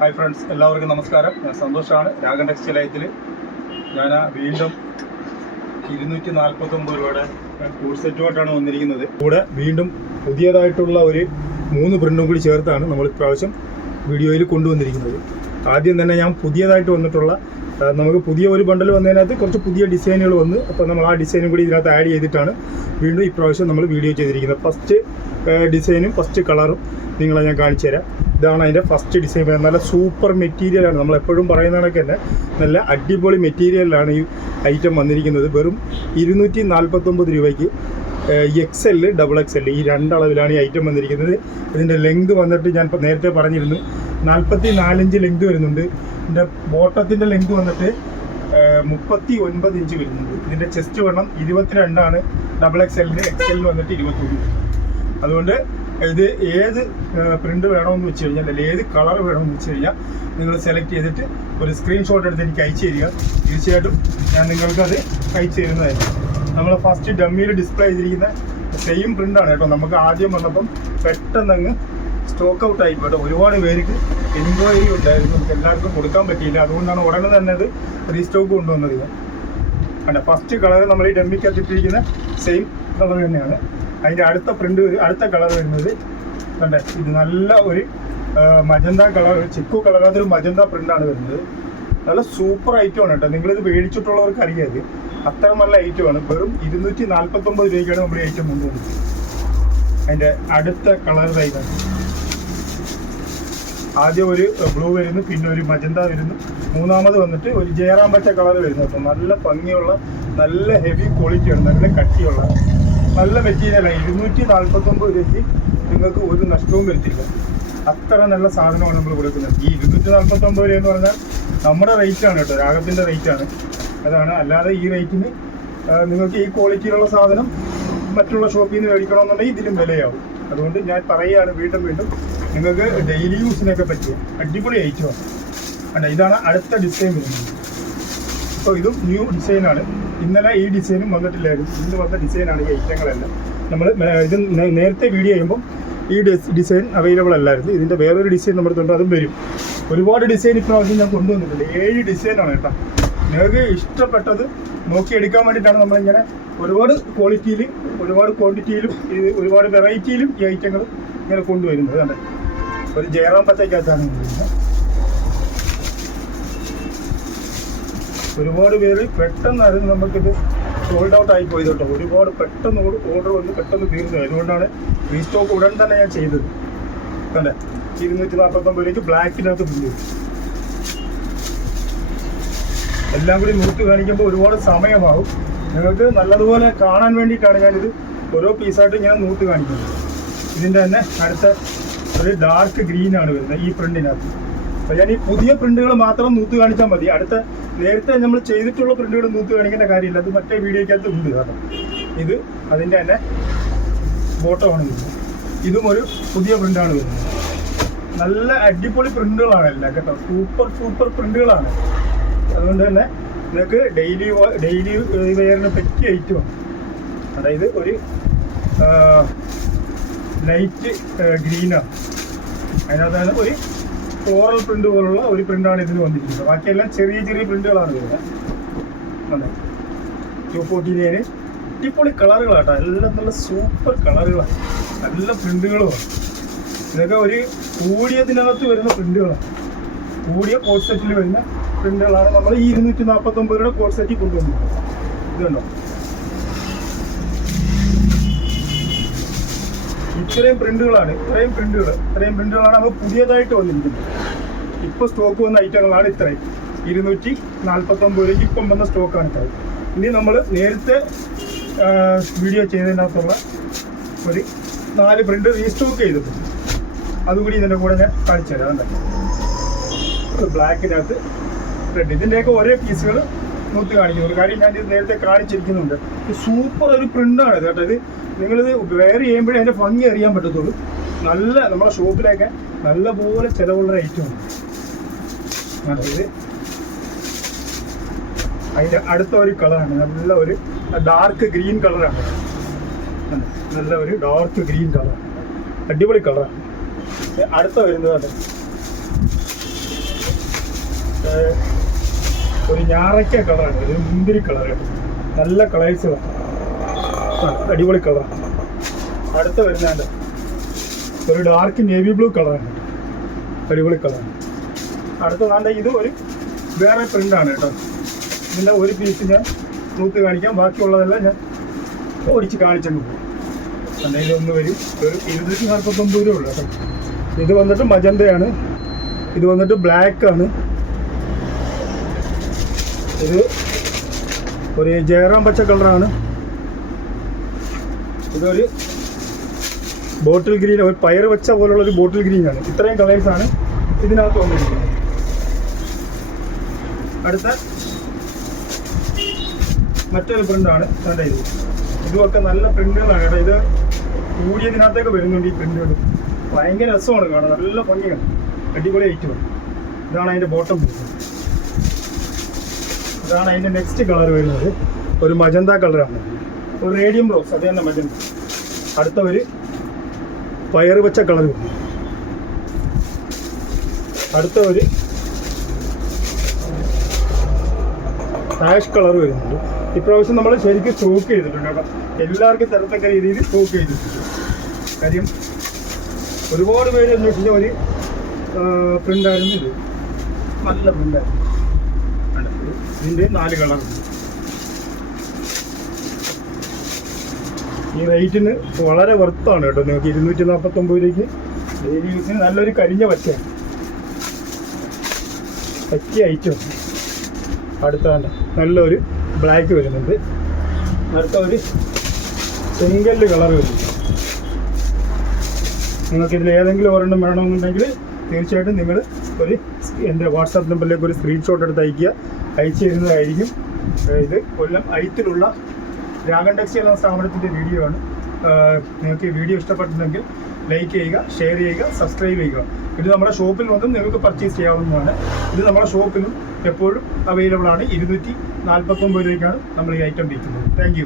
Hi friends എല്ലാവർക്കും നമസ്കാരം. ഞാൻ സന്തോഷാണ്. രാഗൻ ടെക്സ്റ്റൈൽ ലയത്തിൽ ഞാൻ വീണ്ടും ഇരുന്നൂറ്റി നാൽപ്പത്തി ഒമ്പത് രൂപയുടെ കൂഡ് സെറ്റുമായിട്ടാണ് വന്നിരിക്കുന്നത്. കൂടെ വീണ്ടും പുതിയതായിട്ടുള്ള ഒരു മൂന്ന് പ്രിന്റും കൂടി ചേർത്താണ് നമ്മൾ ഇപ്രാവശ്യം വീഡിയോയിൽ കൊണ്ടുവന്നിരിക്കുന്നത്. ആദ്യം തന്നെ ഞാൻ പുതിയതായിട്ട് വന്നിട്ടുള്ള നമുക്ക് പുതിയ ഒരു ബണ്ടൽ വന്നതിനകത്ത് കുറച്ച് പുതിയ ഡിസൈനുകൾ വന്ന് അപ്പോൾ നമ്മൾ ആ ഡിസൈനും കൂടി ഇതിനകത്ത് ആഡ് ചെയ്തിട്ടാണ് വീണ്ടും ഇപ്രാവശ്യം നമ്മൾ വീഡിയോ ചെയ്തിരിക്കുന്നത്. ഫസ്റ്റ് ഡിസൈനും ഫസ്റ്റ് കളറും നിങ്ങളെ ഞാൻ കാണിച്ചു തരാം ഇതാണ് അതിന്റെ ഫസ്റ്റ് ഡിസൈൻ വരുന്നത് നല്ല സൂപ്പർ മെറ്റീരിയലാണ് നമ്മൾ എപ്പോഴും പറയുന്ന കണക്ക് തന്നെ നല്ല അടിപൊളി മെറ്റീരിയലാണ് ഈ ഐറ്റം വന്നിരിക്കുന്നത്. വെറും ഇരുന്നൂറ്റി നാൽപ്പത്തൊമ്പത് രൂപയ്ക്ക് X L double X L ഈ രണ്ടളവിലാണ് ഈ ഐറ്റം വന്നിരിക്കുന്നത്. ഇതിന്റെ ലെങ്ത് വന്നിട്ട് ഞാൻ നേരത്തെ പറഞ്ഞിരുന്നു. നാൽപ്പത്തി നാലഞ്ച് ലെങ്ത് വരുന്നുണ്ട്. ഇതിന്റെ ബോട്ടത്തിന്റെ ലെങ്ത് വന്നിട്ട് മുപ്പത്തി ഒൻപത് ഇഞ്ച് വരുന്നുണ്ട്. ഇതിന്റെ ചെസ്റ്റ് വണ്ണം ഇരുപത്തിരണ്ടാണ്. ഡബിൾ എക്സ് എല്ലിന് എക്സ് എല്ലിന് വന്നിട്ട് ഇരുപത്തൊന്ന്. അതുകൊണ്ട് ഇത് ഏത് പ്രിന്റ് വേണമെന്ന് വെച്ച് കഴിഞ്ഞാൽ അല്ലെങ്കിൽ ഏത് കളർ വേണമെന്ന് വെച്ച് കഴിഞ്ഞാൽ നിങ്ങൾ സെലക്ട് ചെയ്തിട്ട് ഒരു സ്ക്രീൻഷോട്ട് എടുത്ത് എനിക്ക് അയച്ചു തരിക. തീർച്ചയായിട്ടും ഞാൻ നിങ്ങൾക്കത് അയച്ചു തരുന്നതായിരിക്കും. നമ്മൾ ഫസ്റ്റ് ഡമ്മിയിൽ ഡിസ്പ്ലേ ചെയ്തിരിക്കുന്ന സെയിം പ്രിന്റാണ് കേട്ടോ. നമുക്ക് ആദ്യം വന്നപ്പം പെട്ടെന്നങ്ങ് സ്റ്റോക്ക് ഔട്ട് ആയി കേട്ടോ ഒരുപാട് പേർക്ക് എൻക്വയറി ഉണ്ടായിരുന്നു. നമുക്ക് എല്ലാവർക്കും കൊടുക്കാൻ പറ്റിയില്ല. അതുകൊണ്ടാണ് ഉടനെ തന്നെ അത് റീസ്റ്റോക്ക് കൊണ്ടുവന്നത്. അല്ല ഫസ്റ്റ് കളർ നമ്മൾ ഈ ഡമ്മിക്കകത്തിട്ടിരിക്കുന്ന സെയിം കളർ തന്നെയാണ്. അതിന്റെ അടുത്ത പ്രിന്റ് അടുത്ത കളർ വരുന്നത് കണ്ടേ? ഇത് നല്ല ഒരു മജന്ത കളർ ചിക്കു കളർ അതൊരു മജന്ത പ്രിന്റാണ് വരുന്നത്. നല്ല സൂപ്പർ ഐറ്റമാണ് കേട്ടോ. നിങ്ങളിത് മേടിച്ചിട്ടുള്ളവർക്ക് അറിയാതെ അത്ര നല്ല ആണ്. വെറും ഇരുന്നൂറ്റി നാൽപ്പത്തൊമ്പത് രൂപയ്ക്കാണ് നമ്മൾ ഐറ്റം ഐറ്റം കൊണ്ടുവന്നത് അതിന്റെ അടുത്ത കളർ ഇതാണ് ആദ്യം ഒരു ബ്ലൂ വരുന്നു പിന്നെ ഒരു മജന്ത വരുന്നു. മൂന്നാമത് വന്നിട്ട് ഒരു ജയറാം പച്ച കളർ വരുന്നു. അപ്പം നല്ല ഭംഗിയുള്ള നല്ല ഹെവി ക്വാളിറ്റിയാണ് നല്ല കട്ടിയുള്ള നല്ല മെറ്റീരിയലാണ് ഇരുന്നൂറ്റി നാൽപ്പത്തൊമ്പത് രൂപയ്ക്ക് നിങ്ങൾക്ക് ഒരു നഷ്ടവും വരുത്തില്ല അത്ര നല്ല സാധനമാണ് നമ്മൾ കൊടുക്കുന്നത്. ഈ ഇരുന്നൂറ്റി നാൽപ്പത്തൊമ്പത് രൂപ എന്ന് പറഞ്ഞാൽ നമ്മുടെ റേറ്റ് ആണ് കേട്ടോ രാഗത്തിന്റെ റേറ്റ് ആണ്. അതാണ്. അല്ലാതെ ഈ റേറ്റിന് നിങ്ങൾക്ക് ഈ ക്വാളിറ്റിയിലുള്ള സാധനം മറ്റുള്ള ഷോപ്പിൽ നിന്ന് മേടിക്കണമെന്നുണ്ടെങ്കിൽ ഇതിലും വിലയാവും. അതുകൊണ്ട് ഞാൻ പറയുകയാണ് വീണ്ടും വീണ്ടും നിങ്ങൾക്ക് ഡെയിലി യൂസിനൊക്കെ പറ്റിയ അടിപൊളി ഐറ്റമാണ് അല്ല ഇതാണ് അടുത്ത ഡിസൈൻ വരുന്നത്. അപ്പോൾ ഇതും ന്യൂ ഡിസൈനാണ് ഇന്നലെ ഈ ഡിസൈനും വന്നിട്ടില്ലായിരുന്നു. ഇന്ന് വന്ന ഡിസൈനാണ് ഈ ഐറ്റങ്ങളെല്ലാം നമ്മൾ ഇത് നേരത്തെ വീഡിയോ ചെയ്യുമ്പം ഈ ഡിസൈൻ അവൈലബിൾ അല്ലായിരുന്നു. ഇതിന്റെ വേറൊരു ഡിസൈൻ നമ്മുടെ തൊണ്ട് അതും വരും. ഒരുപാട് ഡിസൈൻ ഇപ്രാവശ്യം ഞാൻ കൊണ്ടുവന്നിട്ടുണ്ട്. ഏഴ് ഡിസൈനാണ് കേട്ടോ. നിങ്ങൾക്ക് ഇഷ്ടപ്പെട്ടത് നോക്കിയെടുക്കാൻ വേണ്ടിയിട്ടാണ് നമ്മളിങ്ങനെ ഒരുപാട് ക്വാളിറ്റിയിൽ ഒരുപാട് ക്വാണ്ടിറ്റിയിലും ഒരുപാട് വെറൈറ്റിയിലും ഈ ഐറ്റങ്ങൾ ഇങ്ങനെ കൊണ്ടുവരുന്നത് കണ്ടേ? ഒരു ജയറാം പച്ചക്കകത്താണ് കൊണ്ടുവരുന്നത്. ഒരുപാട് പേര് പെട്ടെന്നായിരുന്നു നമുക്കിത് സോൾഡ് ഔട്ട് ആയി പോയത് കേട്ടോ. ഒരുപാട് പെട്ടെന്ന് ഓർഡർ വന്ന് പെട്ടെന്ന് തീർന്നു. അതുകൊണ്ടാണ് റീസ്റ്റോക്ക് ഉടൻ തന്നെ ഞാൻ ചെയ്തത്. അല്ലേ ഇരുന്നൂറ്റി നാൽപ്പത്തൊമ്പത് രൂപയ്ക്ക് ബ്ലാക്കിനകത്ത് ബില്ല് എല്ലാം കൂടി നൂറ്റ് കാണിക്കുമ്പോൾ ഒരുപാട് സമയമാവും. നിങ്ങൾക്ക് നല്ലതുപോലെ കാണാൻ വേണ്ടിയിട്ടാണ് ഞാനിത് ഓരോ പീസായിട്ട് ഞാൻ നൂറ്റ് കാണിക്കുന്നത്. ഇതിന്റെ തന്നെ അടുത്ത ഒരു ഡാർക്ക് ഗ്രീനാണ് വരുന്നത് ഈ ഫ്രണ്ടിനകത്ത് ഞാൻ ഈ പുതിയ പ്രിന്റുകൾ മാത്രം നൂത്ത് കാണിച്ചാൽ മതി. അടുത്ത നേരത്തെ നമ്മൾ ചെയ്തിട്ടുള്ള പ്രിന്റുകൾ നൂത്ത് കാണിക്കേണ്ട കാര്യമില്ല. അത് മറ്റേ വീഡിയോക്കകത്ത് ഉണ്ട് കാരണം ഇത് അതിന്റെ തന്നെ ബോട്ടമാണ് വരുന്നത്. ഇതും ഒരു പുതിയ പ്രിന്റാണ് വരുന്നത്. നല്ല അടിപൊളി പ്രിന്റുകളാണ് എല്ലാം കേട്ടോ. സൂപ്പർ സൂപ്പർ പ്രിന്റുകളാണ്. അതുകൊണ്ട് തന്നെ നിങ്ങൾക്ക് ഡെയിലി ഡെയിലി വെയറിന് പറ്റിയ ഐറ്റമാണ് അതായത് ഒരു ലൈറ്റ് ഗ്രീനാണ് അതിനകത്താണ് ഒരു ഫ്ലോറൽ പ്രിന്റ് പോലുള്ള ഒരു പ്രിന്റാണ് ഇതിന് വന്നിരിക്കുന്നത്. ബാക്കിയെല്ലാം ചെറിയ ചെറിയ പ്രിന്റുകളാണ് വരുന്നത് ടു ഫോർട്ടി നയന് കളറുകളാട്ടോ എല്ലാം നല്ല സൂപ്പർ കളറുകളാണ് നല്ല പ്രിന്റുകളുമാണ് ഇതൊക്കെ ഒരു കൂടിയതിനകത്ത് വരുന്ന പ്രിന്റുകളാണ് കൂടിയ കോഡ് സെറ്റിൽ വരുന്ന പ്രിന്റുകളാണ് നമ്മൾ ഈ ഇരുന്നൂറ്റി നാൽപ്പത്തൊമ്പത് രൂപയുടെ കോഡ് സെറ്റിൽ കൊണ്ടുവന്നത് ഇത് ഇത്രയും പ്രിന്റുകളാണ് ഇത്രയും പ്രിന്റുകൾ ഇത്രയും പ്രിന്റുകളാണ് നമ്മൾ പുതിയതായിട്ട് വന്നിരിക്കുന്നത്. ഇപ്പോൾ സ്റ്റോക്ക് വന്ന ഐറ്റങ്ങളാണ് ഇത്രയും. ഇരുന്നൂറ്റി നാൽപ്പത്തൊമ്പത് രൂപയ്ക്ക് ഇപ്പം വന്ന സ്റ്റോക്കാണ് ഇത്രയും. ഇനി നമ്മൾ നേരത്തെ വീഡിയോ ചെയ്തതിനകത്തുള്ള ഒരു നാല് പ്രിന്റ് റീസ്റ്റോക്ക് ചെയ്തിട്ടുണ്ട്. അതുകൂടി ഇതിന്റെ കൂടെ ഞാൻ കാണിച്ചു തരാം ബ്ലാക്കിനകത്ത് റെഡ് ഇതിന്റെയൊക്കെ ഒരേ പീസുകൾ നൂത്ത് കാണിക്കുന്നുണ്ട് കാര്യം ഞാൻ ഇത് നേരത്തെ കാണിച്ചിരിക്കുന്നുണ്ട്. സൂപ്പർ ഒരു പ്രിന്റാണ് ഇത് കേട്ടോ. ഇത് നിങ്ങളിത് വെയർ ചെയ്യുമ്പോഴേ അതിന്റെ ഭംഗി അറിയാൻ പറ്റത്തുള്ളൂ. നല്ല നമ്മളെ ഷോപ്പിലൊക്കെ നല്ലപോലെ ചിലവുള്ള ഐറ്റമാണ് ഇത്? അതിന്റെ അടുത്ത ഒരു കളറാണ് നല്ല ഒരു ഡാർക്ക് ഗ്രീൻ കളറാണ് നല്ല ഒരു ഡാർക്ക് ഗ്രീൻ കളർ അടിപൊളി കളറാണ് അടുത്ത വരുന്നത് ഏഹ്, ഒരു ഞാറയ്ക്ക കളറാണ് ഒരു മുന്തിരി കളർ നല്ല കളേഴ്സ് അടിപൊളി കളറാണ് അടുത്ത വരുന്നതിന്റെ ഒരു ഡാർക്ക് നേവി ബ്ലൂ കളറാണ് അടിപൊളി കളറാണ് അടുത്ത വേണ്ട ഇത് ഒരു വേറെ പ്രിന്റാണ് കേട്ടോ. ഇതിന്റെ ഒരു പീസ് ഞാൻ നൂത്ത് കാണിക്കാം. ബാക്കിയുള്ളതെല്ലാം ഞാൻ ഓടിച്ച് കാണിച്ചു പോകും. അല്ലെങ്കിൽ ഒന്ന് വരും. ഒരു ഇരുന്നൂറ്റി നാൽപ്പത്തൊമ്പത് രൂപ ഉള്ളു കേട്ടോ. ഇത് വന്നിട്ട് മജന്തയാണ്. ഇത് വന്നിട്ട് ബ്ലാക്ക് ആണ്. ഇത് ഒരു ജയറാം പച്ച കളറാണ്. ഇതൊരു ബോട്ടിൽ ഗ്രീൻ ഒരു പയർ വെച്ച പോലുള്ള ഒരു ബോട്ടിൽ ഗ്രീൻ ആണ്. ഇത്രയും കളേഴ്സാണ് ഇതിനകത്ത് വന്നിരിക്കുന്നത്. അടുത്ത മറ്റൊരു പ്രിന്റാണ് കണ്ട ഇത്? ഇതുമൊക്കെ നല്ല പ്രിന്റുകളാണ് ഇത് കൂടിയതിനകത്തേക്ക് വരുന്നുണ്ട് ഈ പ്രിന്റുകൾ ഭയങ്കര രസമാണ് കാണാൻ. നല്ല ഭംഗിയാണ്. അടിപൊളി ഐറ്റമാണ് ഇതാണ് അതിന്റെ ബോട്ടം ഇതാണ് അതിന്റെ നെക്സ്റ്റ് കളർ വരുന്നത്. ഒരു മജന്ത കളറാണ് ഒരു റേഡിയം റോസ് അത് തന്നെ മജന്ത അടുത്ത ഒരു പയർ പച്ച കളർ വരുന്നു. അടുത്ത ഒരു ആഷ് കളർ വരുന്നുണ്ട്. ഇപ്രാവശ്യം നമ്മൾ ശരിക്കും സ്റ്റോക്ക് ചെയ്തിട്ടുണ്ട് കേട്ടോ. എല്ലാവർക്കും തരത്തക്ക രീതിയിൽ സ്റ്റോക്ക് ചെയ്തിട്ടുണ്ട്. കാര്യം ഒരുപാട് പേര് അന്വേഷിച്ച ഒരു പ്രിന്റായിരുന്നു ഇത്. നല്ല പ്രിന്റായിരുന്നു ഇതിന്റെ നാല് കളർ ഈ റേറ്റിന് വളരെ വർത്താണ് കേട്ടോ. നിങ്ങൾക്ക് ഇരുന്നൂറ്റി നാൽപ്പത്തൊമ്പത് രൂപയ്ക്ക് ഡെയിലി യൂസിന് നല്ലൊരു കരിഞ്ഞ പച്ചയാണ് പറ്റിയ ഐറ്റം അടുത്ത കണ്ട നല്ലൊരു ബ്ലാക്ക് വരുന്നുണ്ട്. അടുത്ത ഒരു ചെങ്കല്ല് കളർ വരുന്നുണ്ട്. നിങ്ങൾക്ക് ഇതിൽ ഏതെങ്കിലും ഒരെണ്ണം വേണമെന്നുണ്ടെങ്കിൽ തീർച്ചയായിട്ടും നിങ്ങൾ ഒരു എന്റെ വാട്സാപ്പ് നമ്പറിലേക്ക് ഒരു സ്ക്രീൻഷോട്ട് എടുത്ത് അയക്കുക അയച്ചു തരുന്നതായിരിക്കും ഏഹ് ഇത് കൊല്ലം ഐത്തിലുള്ള രാഗൻ ടെക്സ്റ്റൈൽ എന്ന സ്ഥാപനത്തിന്റെ വീഡിയോ ആണ്. നിങ്ങൾക്ക് ഈ വീഡിയോ ഇഷ്ടപ്പെട്ടിട്ടുണ്ടെങ്കിൽ ലൈക്ക് ചെയ്യുക ഷെയർ ചെയ്യുക സബ്സ്ക്രൈബ് ചെയ്യുക. ഇത് നമ്മുടെ ഷോപ്പിൽ വന്നും നിങ്ങൾക്ക് പർച്ചേസ് ചെയ്യാവുന്നതാണ്. ഇത് നമ്മുടെ ഷോപ്പിലും എപ്പോഴും അവൈലബിൾ ആണ്. ഇരുന്നൂറ്റി നാൽപ്പത്തൊമ്പത് രൂപയ്ക്കാണ് നമ്മൾ ഈ ഐറ്റം വിൽക്കുന്നത്. താങ്ക്